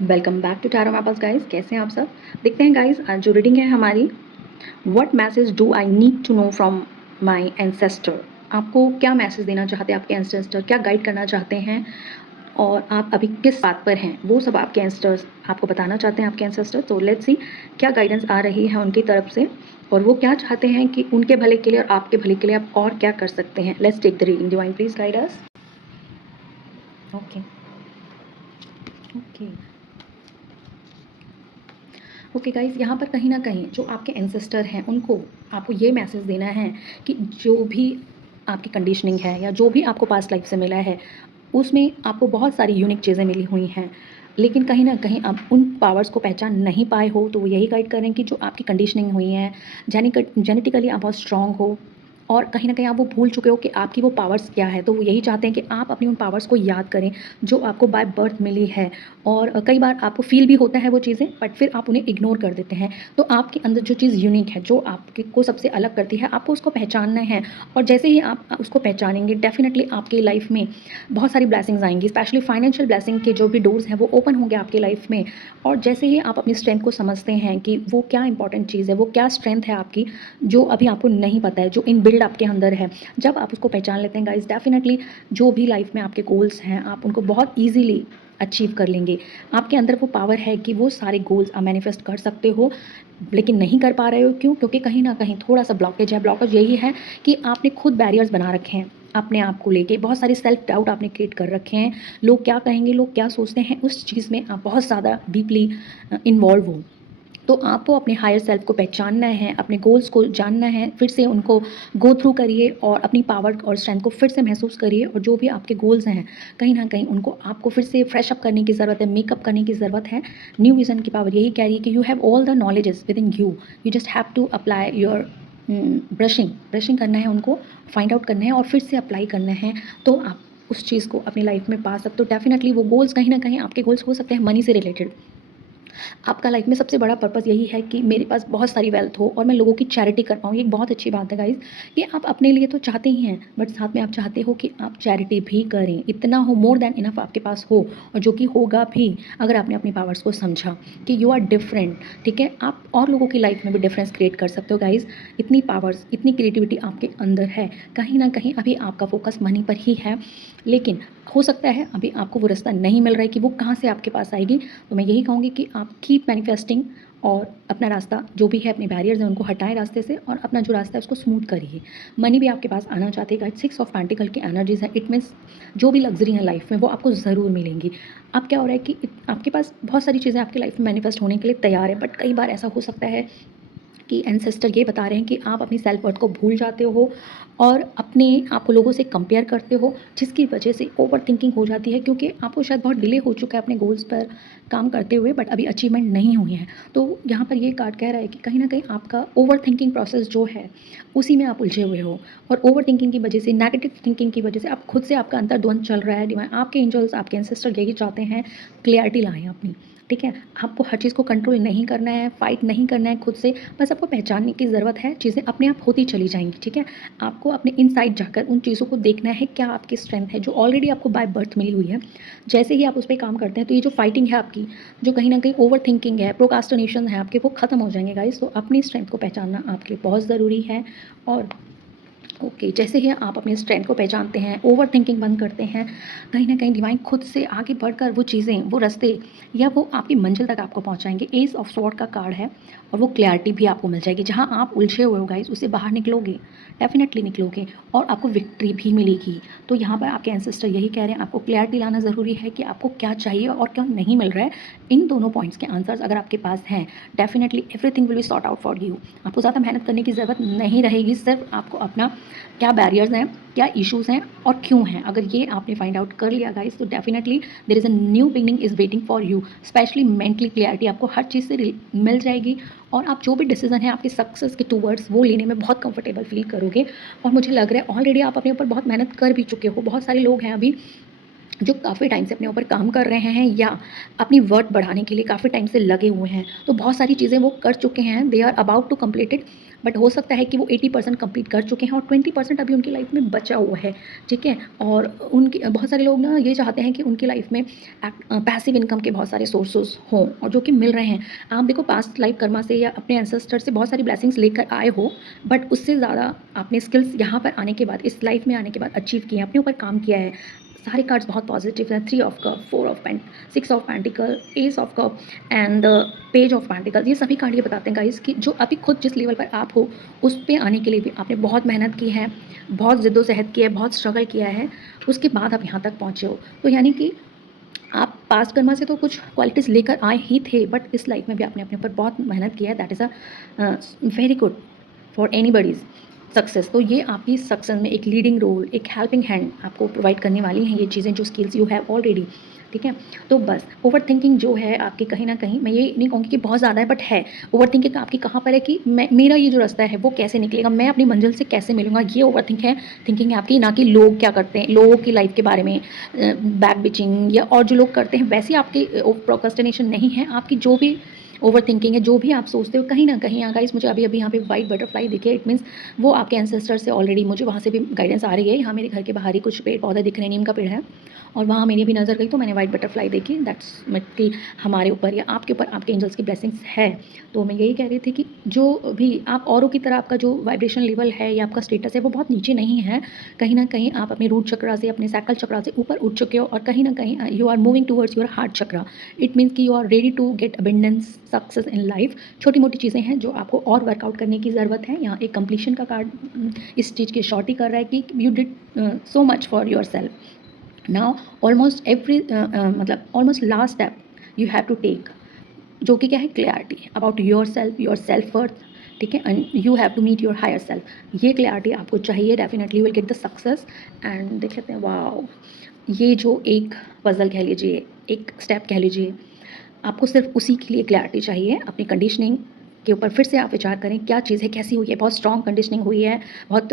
Welcome back to Tarot Mappers guys. कैसे हैं आप सब? देखते हैं गाइस, आज जो रीडिंग है हमारी, what message do I need to know from my ancestor. आपको क्या मैसेज देना चाहते हैं आपके एंसेस्टर, क्या गाइड करना चाहते हैं और आप अभी किस बात पर हैं, वो सब आपके एंसेस्टर्स आपको बताना चाहते हैं आपके एंसेस्टर। तो लेट्स सी क्या गाइडेंस आ रही है उनकी तरफ से और वो क्या चाहते हैं कि उनके भले के लिए और आपके भले के लिए आप और क्या कर सकते हैं। Let's take the reading. Divine please guide us. Okay okay okay guys, यहाँ पर कहीं ना कहीं जो आपके एंसेस्टर हैं उनको आपको ये मैसेज देना है कि जो भी आपकी कंडीशनिंग है या जो भी आपको पास्ट लाइफ से मिला है उसमें आपको बहुत सारी यूनिक चीज़ें मिली हुई हैं, लेकिन कहीं ना कहीं आप उन पावर्स को पहचान नहीं पाए हो। तो वो यही गाइड करें कि जो आपकी कंडीशनिंग हुई है, जेनेटिकली आप बहुत स्ट्रांग हो और कहीं ना कहीं आप वो भूल चुके हो कि आपकी वो पावर्स क्या है। तो वो यही चाहते हैं कि आप अपनी उन पावर्स को याद करें जो आपको बाय बर्थ मिली है। और कई बार आपको फील भी होता है वो चीज़ें, बट फिर आप उन्हें इग्नोर कर देते हैं। तो आपके अंदर जो चीज़ यूनिक है, जो आपके को सबसे अलग करती है, आपको उसको पहचानना है। और जैसे ही आप उसको पहचानेंगे, डेफिनेटली आपकी लाइफ में बहुत सारी ब्लेसिंग्स आएंगी। स्पेशली फाइनेंशियल ब्लेसिंग के जो भी डोर्स हैं वो ओपन होंगे आपकी लाइफ में। और जैसे ही आप अपनी स्ट्रेंथ को समझते हैं कि वो क्या इंपॉर्टेंट चीज़ है, वो क्या स्ट्रेंथ है आपकी जो अभी आपको नहीं पता है, जो इन बिल्ड आपके अंदर है, जब आप उसको पहचान लेते हैं गाइस, डेफिनेटली जो भी लाइफ में आपके गोल्स हैं आप उनको बहुत ईजीली अचीव कर लेंगे। आपके अंदर वो पावर है कि वो सारे गोल्स आप मैनिफेस्ट कर सकते हो, लेकिन नहीं कर पा रहे हो। क्यों? क्योंकि कहीं ना कहीं थोड़ा सा ब्लॉकेज है। ब्लॉकेज यही है कि आपने खुद बैरियर्स बना रखे हैं अपने आप को लेके। बहुत सारे सेल्फ डाउट आपने क्रिएट कर रखे हैं। लोग क्या कहेंगे, लोग क्या सोचते हैं, उस चीज़ में आप बहुत ज़्यादा डीपली इन्वॉल्व हो। तो आपको अपने हायर सेल्फ को पहचानना है, अपने गोल्स को जानना है, फिर से उनको गो थ्रू करिए और अपनी पावर और स्ट्रेंथ को फिर से महसूस करिए। और जो भी आपके गोल्स हैं कहीं ना कहीं उनको आपको फिर से फ्रेश अप करने की ज़रूरत है, मेकअप करने की ज़रूरत है। न्यू विजन की पावर यही कह रही है कि you have all the knowledges within you just have to apply your brushing करना है, उनको फाइंड आउट करना है और फिर से अप्लाई करना है। तो आप उस चीज़ को अपनी लाइफ में पा सकते हो। डेफिनेटली वो गोल्स कहीं ना कहीं आपके गोल्स हो सकते हैं मनी से रिलेटेड। आपका लाइफ में सबसे बड़ा पर्पज़ यही है कि मेरे पास बहुत सारी वेल्थ हो और मैं लोगों की चैरिटी कर पाऊँ। ये एक बहुत अच्छी बात है गाइज़ कि आप अपने लिए तो चाहते ही हैं, बट साथ में आप चाहते हो कि आप चैरिटी भी करें। इतना हो, मोर देन इनफ आपके पास हो, और जो कि होगा भी अगर आपने अपनी पावर्स को समझा कि यू आर डिफरेंट। ठीक है, आप और लोगों की लाइफ में भी डिफरेंस क्रिएट कर सकते हो गाइज़। इतनी पावर्स, इतनी क्रिएटिविटी आपके अंदर है। कहीं ना कहीं अभी आपका फोकस मनी पर ही है, लेकिन हो सकता है अभी आपको वो रास्ता नहीं मिल रहा है कि वो कहाँ से आपके पास आएगी। तो मैं यही कहूँगी कि आप कीप मैनिफेस्टिंग और अपना रास्ता जो भी है, अपने बैरियर्स हैं उनको हटाएं रास्ते से और अपना जो रास्ता है उसको स्मूथ करिए। मनी भी आपके पास आना चाहती है। 6 ऑफ पेंटिकल की एनर्जीज है। इट मीन्स जो भी लग्जरी है लाइफ में वो आपको ज़रूर मिलेंगी। अब क्या हो रहा है कि आपके पास बहुत सारी चीज़ें आपकी लाइफ में मैनिफेस्ट होने के लिए तैयार है, बट कई बार ऐसा हो सकता है कि एंसेस्टर ये बता रहे हैं कि आप अपनी सेल्फ वर्थ को भूल जाते हो और अपने आप को लोगों से कंपेयर करते हो, जिसकी वजह से ओवर थिंकिंग हो जाती है। क्योंकि आपको शायद बहुत डिले हो चुका है अपने गोल्स पर काम करते हुए, बट अभी अचीवमेंट नहीं हुई है। तो यहाँ पर ये कार्ड कह रहा है कि कहीं ना कहीं आपका ओवर थिंकिंग प्रोसेस जो है उसी में आप उलझे हुए हो, और ओवर थिंकिंग की वजह से, नेगेटिव थिंकिंग की वजह से आप खुद से, आपका अंतर द्वंद चल रहा है। डिवाइन, आपके एंजल्स, आपके एंसेस्टर यही चाहते हैं क्लियरिटी लाएं अपनी। ठीक है, आपको हर चीज़ को कंट्रोल नहीं करना है, फाइट नहीं करना है खुद से, बस आपको पहचानने की ज़रूरत है। चीज़ें अपने आप होती चली जाएंगी। ठीक है, आपको अपने इनसाइड जाकर उन चीज़ों को देखना है, क्या आपकी स्ट्रेंथ है जो ऑलरेडी आपको बाय बर्थ मिली हुई है। जैसे ही आप उस पर काम करते हैं तो ये जो फाइटिंग है आपकी, जो कहीं ना कहीं ओवर थिंकिंग है, प्रोकास्टिनेशन है आपके, वो खत्म हो जाएंगे गाइस। तो अपनी स्ट्रेंथ को पहचानना आपके लिए बहुत ज़रूरी है। और जैसे ही आप अपनी स्ट्रेंथ को पहचानते हैं, ओवर थिंकिंग बंद करते हैं, कहीं ना कहीं डिवाइन खुद से आगे बढ़कर वो चीज़ें, वो रास्ते या वो आपकी मंजिल तक आपको पहुंचाएंगे। एस ऑफ स्वॉर्ड का कार्ड है और वो क्लैरिटी भी आपको मिल जाएगी। जहां आप उलझे हुए हो गाइस, उससे बाहर निकलोगे, डेफिनेटली निकलोगे और आपको विक्ट्री भी मिलेगी। तो यहाँ पर आपके एंसेस्टर यही कह रहे हैं, आपको क्लैरिटी लाना ज़रूरी है कि आपको क्या चाहिए और क्या नहीं मिल रहा है। इन दोनों पॉइंट्स के आंसर्स अगर आपके पास हैं, definitely everything will be sort out for you. आपको ज़्यादा मेहनत करने की ज़रूरत नहीं रहेगी। सिर्फ आपको अपना क्या बैरियर्स हैं, क्या इश्यूज़ हैं और क्यों हैं, अगर ये आपने फाइंड आउट कर लिया गाइस, तो definitely there is a new beginning is waiting for you. Specially mentally clarity आपको हर चीज़ से मिल जाएगी और आप जो भी डिसीजन है आपके सक्सेस के टूवर्ड्स, वो लेने में बहुत कंफर्टेबल फील करोगे। और मुझे लग रहा है ऑलरेडी आप अपने ऊपर बहुत मेहनत कर भी चुके हो। बहुत सारे लोग हैं अभी जो काफ़ी टाइम से अपने ऊपर काम कर रहे हैं या अपनी वर्थ बढ़ाने के लिए काफ़ी टाइम से लगे हुए हैं, तो बहुत सारी चीज़ें वो कर चुके हैं, they are about to complete it. But हो सकता है कि वो 80% कंप्लीट कर चुके हैं और 20% अभी उनकी लाइफ में बचा हुआ है, ठीक है। और उनके बहुत सारे लोग ना ये चाहते हैं कि उनकी लाइफ में पैसिव इनकम के बहुत सारे सोर्सेज हों और जो कि मिल रहे हैं। आप देखो पास्ट लाइफ कर्मा से या अपने एंसेस्टर से बहुत सारी ब्लेसिंग्स लेकर आए हो, बट उससे ज़्यादा आपने स्किल्स यहाँ पर आने के बाद, इस लाइफ में आने के बाद अचीव किए हैं, अपने ऊपर काम किया है। सारे कार्ड्स बहुत पॉजिटिव हैं, 3 of cup, 4 of pent, 6 of pentacle, ace of cup and page of pentacle. ये सभी कार्ड ये बताते हैं गाइस कि जो अभी खुद जिस लेवल पर आप हो उस पे आने के लिए भी आपने बहुत मेहनत की है, बहुत ज़िद्दोजहद की है, बहुत स्ट्रगल किया है, उसके बाद आप यहाँ तक पहुँचे हो। तो यानी कि आप पास्ट कर्मा से तो कुछ क्वालिटीज़ लेकर आए ही थे, बट इस लाइफ में भी आपने अपने ऊपर बहुत मेहनत की है। That is a very good for anybody's success. तो ये आपकी सक्सेस में एक लीडिंग रोल, एक हेल्पिंग हैंड आपको प्रोवाइड करने वाली हैं ये चीज़ें, जो स्किल्स यू हैव ऑलरेडी, ठीक है। तो बस ओवर थिंकिंग जो है आपकी कहीं ना कहीं, मैं ये नहीं कहूँगी कि बहुत ज़्यादा है, बट है। ओवर थिंकिंग आपकी कहाँ पर है कि मैं, मेरा ये जो रास्ता है वो कैसे निकलेगा, मैं अपनी मंजिल से कैसे मिलूंगा, ये ओवर थिंकिंग है आपकी, ना कि लोग क्या करते हैं, लोगों की लाइफ के बारे में बैक बिचिंग या और जो लोग करते हैं वैसे आपकी प्रोक्रेस्टिनेशन नहीं है। आपकी जो भी ओवर थिंकिंग है, जो भी आप सोचते हो, कहीं ना कहीं गाइस मुझे अभी अभी यहाँ पे वाइट बटरफ्लाई दिखे, इट मीन्स वो आपके एंसेस्टर से ऑलरेडी, मुझे वहाँ से भी गाइडेंस आ रही है। यहाँ मेरे घर के बाहर ही कुछ पेड़ पौधे दिख रहे हैं, नीम का पेड़ है, और वहाँ मेरी भी नज़र गई तो मैंने वाइट बटरफ्लाई देखी। दैट्स मिट्टी हमारे ऊपर या आपके ऊपर आपके एंजल्स की ब्लेसिंग्स है। तो मैं यही कह रही थी कि जो भी आप औरों की तरह, आपका जो वाइब्रेशन लेवल है या आपका स्टेटस है वो बहुत नीचे नहीं है। कहीं ना कहीं आप अपने रूट चक्रा से, अपने सैकल चक्रा से ऊपर उठ चुके हो, और कहीं ना कहीं you are moving towards your heart chakra. It means कि you are ready to get abundance, success in life. छोटी मोटी चीज़ें हैं जो आपको और वर्कआउट करने की ज़रूरत है। यहाँ एक कंप्लीशन का कार्ड इस चीज़ की शॉर्टी कर रहा है कि you did so much for yourself. Now almost every मतलब almost last step you have to take, जो कि क्या है, clarity about your self worth, ठीक है। And you have to meet your higher self. ये क्लैरिटी आपको चाहिए, definitely will get the success. And देख लेते हैं, वाओ, ये जो एक पजल कह लीजिए, एक स्टेप कह लीजिए, आपको सिर्फ उसी के लिए क्लैरिटी चाहिए। अपनी कंडीशनिंग के ऊपर फिर से आप विचार करें, क्या चीज़ है, कैसी हुई है, बहुत स्ट्रॉन्ग कंडीशनिंग हुई है, बहुत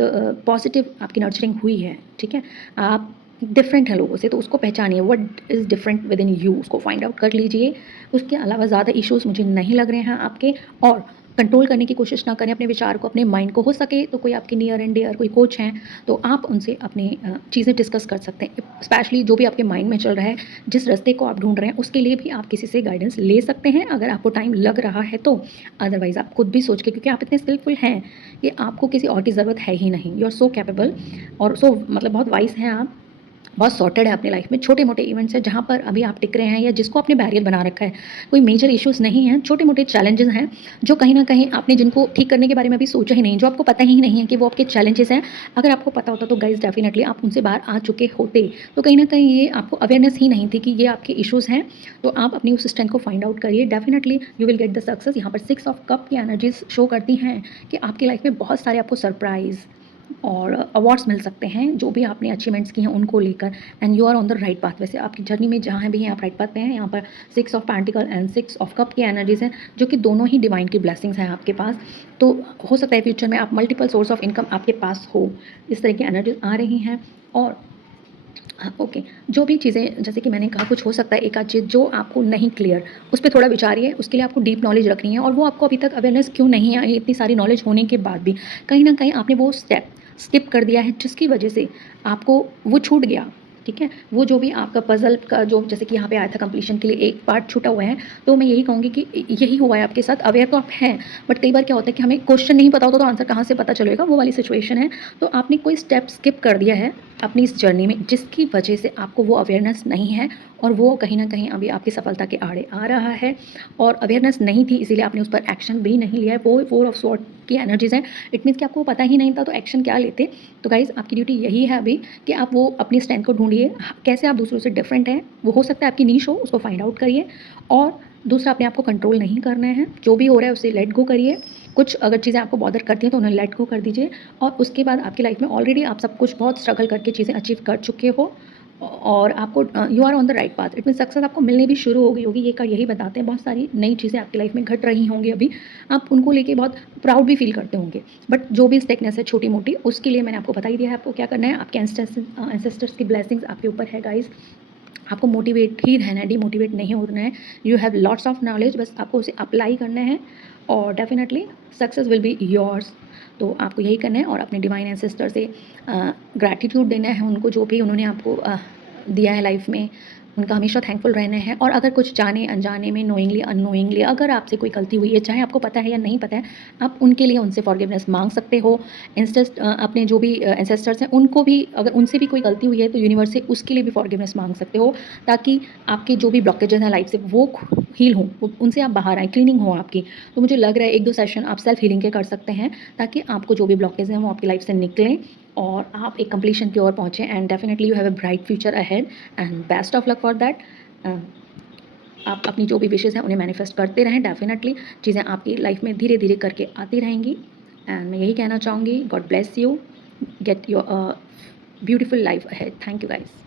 पॉजिटिव आपकी नर्चरिंग हुई है, ठीक है। आप डिफरेंट हैं लोगों से, तो उसको पहचानिए, what is different within you, उसको फाइंड आउट कर लीजिए। उसके अलावा ज़्यादा इश्यूज़ मुझे नहीं लग रहे हैं आपके। और कंट्रोल करने की कोशिश ना करें अपने विचार को, अपने माइंड को। हो सके तो कोई आपके नियर एंड डियर कोई कोच हैं तो आप उनसे अपनी चीज़ें डिस्कस कर सकते हैं। स्पेशली जो भी आपके माइंड में चल रहा है, जिस रास्ते को आप ढूंढ रहे हैं, उसके लिए भी आप किसी से गाइडेंस ले सकते हैं अगर आपको टाइम लग रहा है तो। अदरवाइज़ आप खुद भी सोच के, क्योंकि आप इतने स्किलफुल हैं कि आपको किसी और की ज़रूरत है ही नहीं। यू आर सो कैपेबल और सो मतलब बहुत वाइज हैं आप, बहुत सॉर्टेड है अपनी लाइफ में। छोटे मोटे इवेंट्स हैं जहाँ पर अभी आप टिक रहे हैं या जिसको आपने बैरियर बना रखा है, कोई मेजर इश्यूज़ नहीं हैं, छोटे मोटे चैलेंजेस हैं जो कहीं ना कहीं आपने जिनको ठीक करने के बारे में अभी सोचा ही नहीं, जो आपको पता ही नहीं है कि वो आपके चैलेंजेस हैं। अगर आपको पता होता तो गाइज डेफिनेटली आप उनसे बाहर आ चुके होते। तो कहीं ना कहीं ये आपको अवेयरनेस ही नहीं थी कि ये आपके इश्यूज़ हैं। तो आप अपनी उस स्ट्रेंथ को फाइंड आउट करिए, definitely you will get the success. यहाँ पर 6 ऑफ कप की एनर्जीज शो करती हैं कि आपकी लाइफ में बहुत सारे आपको सरप्राइज़ और अवार्ड्स मिल सकते हैं जो भी आपने अचीवमेंट्स की हैं उनको लेकर। And you are on the right path. वैसे आपकी जर्नी में जहाँ भी हैं आप राइट पाथ पे हैं। यहाँ पर 6 of pentacle and 6 of cup की एनर्जीज हैं जो कि दोनों ही डिवाइन की ब्लेसिंग्स हैं आपके पास। तो हो सकता है फ्यूचर में आप मल्टीपल सोर्स ऑफ इनकम आपके पास हो, इस तरह की एनर्जीज आ रही हैं। और ओके, जो भी चीज़ें जैसे कि मैंने कहा, कुछ हो सकता है एक आध चीज़ जो आपको नहीं क्लियर, उस पर थोड़ा विचारिए। उसके लिए आपको डीप नॉलेज रखनी है और वो आपको अभी तक अवेयरनेस क्यों नहीं आई, इतनी सारी नॉलेज होने के बाद भी कहीं ना कहीं आपने वो स्टेप स्किप कर दिया है, जिसकी वजह से आपको वो छूट गया, ठीक है। वो जो भी आपका पजल का जो, जैसे कि यहाँ पे आया था कंप्लीशन के लिए, एक पार्ट छूटा हुआ है। तो मैं यही कहूँगी कि यही हुआ है आपके साथ। अवेयर तो आप हैं, बट कई बार क्या होता है कि हमें क्वेश्चन नहीं पता होता तो आंसर कहाँ से पता चलेगा, वो वाली सिचुएशन है। तो आपने कोई स्टेप स्किप कर दिया है अपनी इस जर्नी में, जिसकी वजह से आपको वो अवेयरनेस नहीं है और वो कहीं ना कहीं अभी आपकी सफलता के आड़े आ रहा है। और अवेयरनेस नहीं थी इसीलिए आपने उस पर एक्शन भी नहीं लिया है। वो 4 ऑफ स्वॉर्ड की एनर्जीज हैं, इट मीन्स कि आपको पता ही नहीं था तो एक्शन क्या लेते। तो गाइज आपकी ड्यूटी यही है अभी कि आप वो अपनी स्ट्रेंथ को ढूंढिए, कैसे आप दूसरों से डिफरेंट हैं। वो हो सकता है आपकी नीश हो, उसको फाइंड आउट करिए। और दूसरा, अपने आप को कंट्रोल नहीं करना है, जो भी हो रहा है उसे लेट गो करिए। कुछ अगर चीज़ें आपको बॉदर करती हैं तो उन्हें लेट गो कर दीजिए। और उसके बाद आपकी लाइफ में ऑलरेडी आप सब कुछ बहुत स्ट्रगल करके चीज़ें अचीव कर चुके हो और आपको you are on the right path. It mean success आपको मिलने भी शुरू हो गई होगी। ये कार्ड यही बताते हैं। बहुत सारी नई चीज़ें आपकी लाइफ में घट रही होंगी अभी, आप उनको लेके बहुत प्राउड भी फील करते होंगे। बट जो भी स्टेकनेस है छोटी मोटी, उसके लिए मैंने आपको बता ही दिया है आपको क्या करना है। आपके एंसेस्टर्स की ब्लेसिंग्स आपके ऊपर है गाइज। आपको मोटिवेट ही रहना है, डिमोटिवेट नहीं होना है। You have lots of knowledge, बस आपको उसे अप्लाई करना है और definitely success will be yours. तो आपको यही करना है और अपने डिवाइन एंसेस्टर से ग्रैटिट्यूड देना है उनको, जो भी उन्होंने आपको दिया है लाइफ में, उनका हमेशा थैंकफुल रहना है। और अगर कुछ जाने अनजाने में, नोइंगली अननोइंगली अगर आपसे कोई गलती हुई है, चाहे आपको पता है या नहीं पता है, आप उनके लिए उनसे फॉरगिवनेस मांग सकते हो। इंस्टेड अपने जो भी एंसेस्टर्स हैं उनको भी, अगर उनसे भी कोई गलती हुई है तो यूनिवर्स से उसके लिए भी फॉरगिवनेस मांग सकते हो, ताकि आपके जो भी ब्लॉकेजेस हैं लाइफ से वो हील हों, उनसे आप बाहर आएँ, क्लीनिंग हो आपकी। तो मुझे लग रहा है 1-2 सेशन आप सेल्फ हीलिंग के कर सकते हैं, ताकि आपको जो भी ब्लॉकेज हैं वो आपकी लाइफ से निकलें और आप एक कंप्लीशन की ओर पहुँचें। And definitely you have a bright future ahead and best of luck for that. आप अपनी जो भी विशेज़ हैं उन्हें मैनिफेस्ट करते रहें, डेफिनेटली चीज़ें आपकी लाइफ में धीरे धीरे करके आती रहेंगी। एंड मैं यही कहना चाहूँगी, God bless you, get your beautiful life ahead. Thank you guys.